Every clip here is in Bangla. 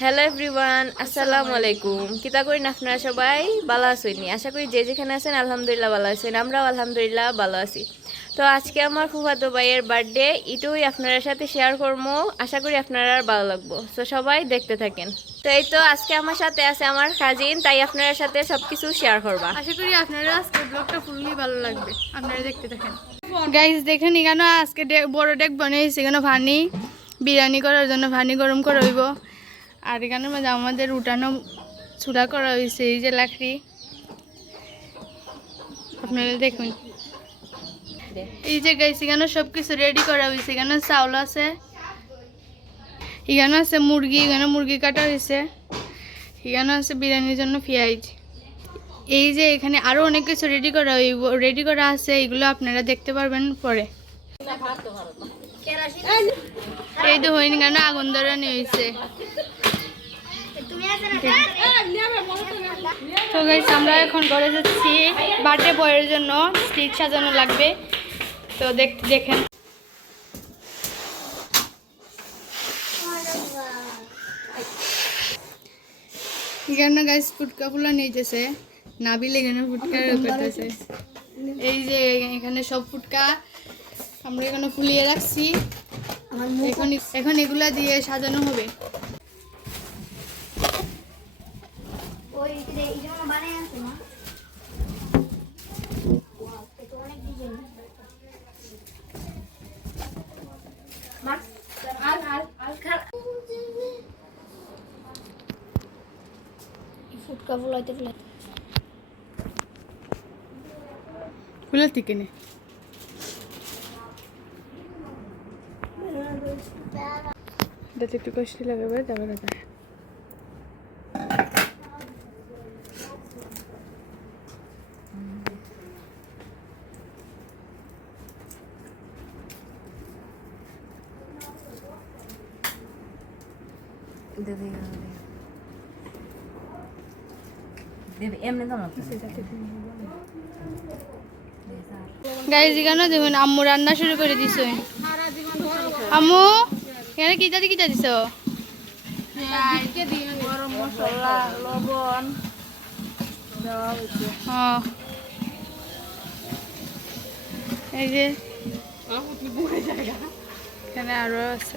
হ্যালো এভরিওয়ান আসসালামু আলাইকুম কিতা করেন আপনারা সবাই ভালো আছেন আশা করি যে যেখানে আছেন আলহামদুলিল্লাহ ভালো আছেন আমরাও আলহামদুলিল্লাহ ভালো আছি তো আজকে আমার ফুফাতো ভাইয়ের বার্থডে এটাই আপনারা সাথে শেয়ার করব আশা করি আপনারা ভালো লাগবো তো সবাই দেখতে থাকেন তো এই তো আজকে আমার সাথে আছে আমার কাজিন তাই আপনার সাথে সবকিছু শেয়ার করবা আশা করি আপনারা আজকে ব্লগটা ফুললি ভালো লাগবে আপনারা দেখতে থাকেন গাইস দেখেন এখানে আজকে বড় ডেক বানিয়েছি এখানে ভানি বিরিয়ানি করার জন্য ভানি গরম করা হইব আর এখানের মাঝে আমাদের উঠানো চুলা করা হয়েছে, এই যে লাকড়ি। আপনারা দেখুন। এই যে গাইস এখানে সব কিছু রেডি করা হয়েছে। এখানে চাউল আছে, এখানে আছে মুরগি, এখানে মুরগি কাটা হয়েছে, এখানে আছে বিরিয়ানির জন্য পেঁয়াজ। এই যে এখানে আরও অনেক কিছু রেডি করা রেডি করা আছে, এগুলো আপনারা দেখতে পারবেন পরে। এই তো হইনি কেন আগুন ধরানি হয়েছে। তো গাইস আমরা এখন ঘরে যাচ্ছি বার্থডে বয়ের জন্য স্টিক সাজানো লাগবে। তো দেখ দেখেন। এখানে গাইস ফুটকা ফুলা নিয়েছে নাবিল এখানে ফুটকা করতেছে। এই যে এখানে সব ফুটকা আমরা এখানে ফুলিয়ে রাখছি। এখন এখন এগুলা দিয়ে সাজানো হবে। ফুটকা ফুলাইতে ফুলাইতে ফুলের থেকে নে। যাতে একটু কষ্ট লাগাবে তারপরে দেখা এমনি তো গাইজ এখানে দেখুন আম্মু রান্না শুরু করে দিছে আম্মু এখানে কিতা দিয়ে কিতা দিছ গরম মশলা লবণ হ্যাঁ এই যে এখানে আরও আছে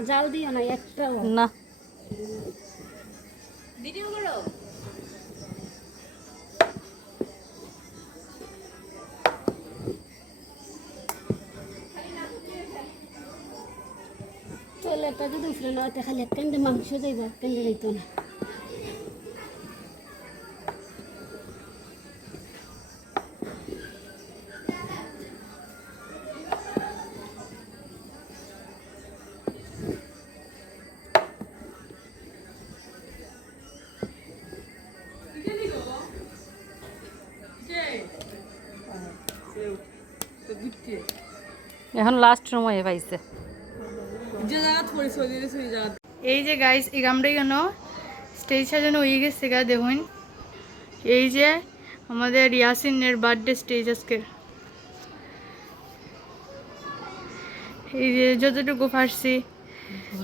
আর জাল দিও না একটাও না। চলে একটা যদি উঠলে না খালি কেন্দ্রে মাংস যাইবা কেন্দ্রে যাইতো না। এখন লাস্ট সময়ে পাইছে। এই যে গাইস এই আমরা কেন স্টেজ সাজানো হয়ে গেছে গা দেখুন। এই যে আমাদের ইয়াসিনের বার্থডে স্টেজ আজকের এই যে যতটুকু পারছি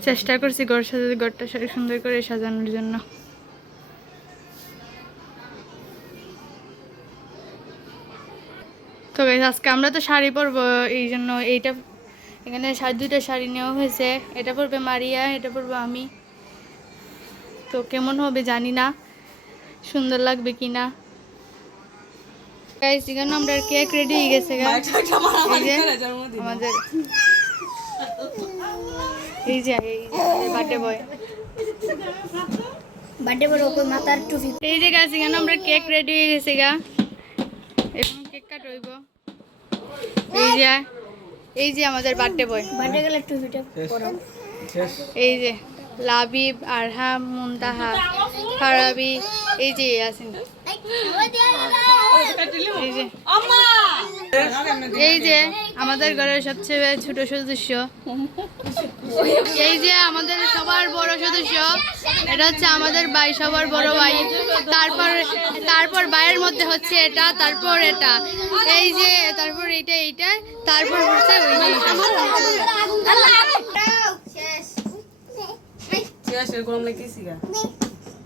চেষ্টা করছি ঘর সাজাতে ঘরটা সারি সুন্দর করে সাজানোর জন্য। তো আজকে আমরা তো শাড়ি পরবো এই জন্য এইটা এখানে দুইটা শাড়ি নেওয়া হয়েছে। এটা পরবে মারিয়া এটা পরবো আমি। তো কেমন হবে জানি না সুন্দর লাগবে কি না। এখানে আমরা কেক রেডি হয়ে গেছে গা। এই যে আমাদের এই যে এই বার্থডে বয় বার্থডে বড় ওপর মাথার টুপি। এই যে গাছ এখানে আমরা কেক রেডি হয়ে গেছে গা। এখন কেক কাট হইব এই যে এই যে আমাদের বার্থডে বয় বাড়ি গেলে পরো। এই যে লাবিব আরহাম মুনতাহা ফারাবি এই যে আছেন। এই যে। এই যে আমাদের ঘরের সবচেয়ে ছোট সদস্য। এই যে আমাদের সবার বড় সদস্য এটা হচ্ছে আমাদের ভাই সবার বড় ভাই। তারপর তারপর ভাইয়ের মধ্যে হচ্ছে এটা তারপর এটা। এই যে তারপর এইটা এইটা তারপর হচ্ছে ওই।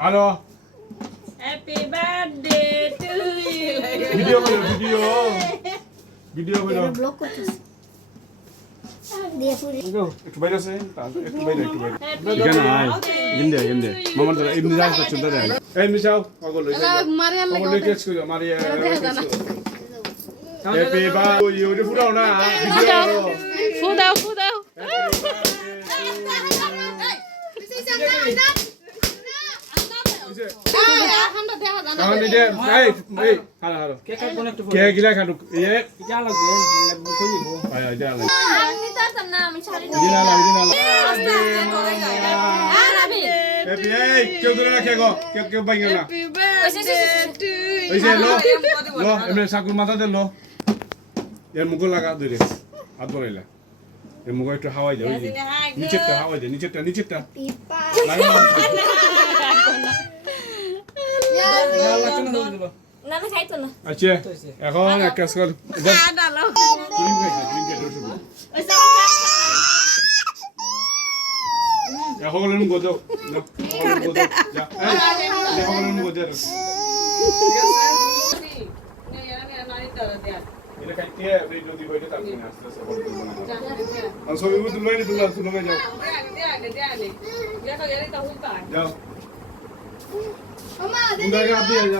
Hello. Happy birthday to you. Video video video করতেছে। একটু বাইরে আছে একটু বাইরে একটু বাইরে এখানে আয় ইন্দে ইন্দে মামার দাদা এমনি যাস না চুদা দেয় এই মিশাও পাগল হইছে মারিয়া হ্যাপি বার্থডে ইউ রে ফুরাও না ভিডিও করো ফু দাও ফু দাও এখন দিদে এই এই হালা হালা কে গিলা খানু এ আয় আয় যা লাগে দিনা লাগে দিনা লাগে হ্যাপি এই কেউ ধরে রাখে গো কেউ কেউ বাইঙ্গে না ওই যে লো লো এমনি সাকুর মাথা দে লো এর মুখ লাগা ধরে হাত বলাইলা এর মুখ একটু হাওয়াই দে ওই যে নিচেরটা হাওয়াই দে নিচেরটা নিচেরটা লাগা না না খাইতো না। আচ্ছা এখন এক কাজ কর। যা। ক্রিম খাইছে ক্রিম খাইছে ওষুধ এখন হলেন গোদো গোদো যা এই এখন হলেন গোদো এটা খাইতে এই যদি বইতে তারপরে আস্তে আস্তে বড় করব না সবই তুলবে না তুলবে তুলবে যাও। যাও। মুন্ডা কা দিয়ে যাও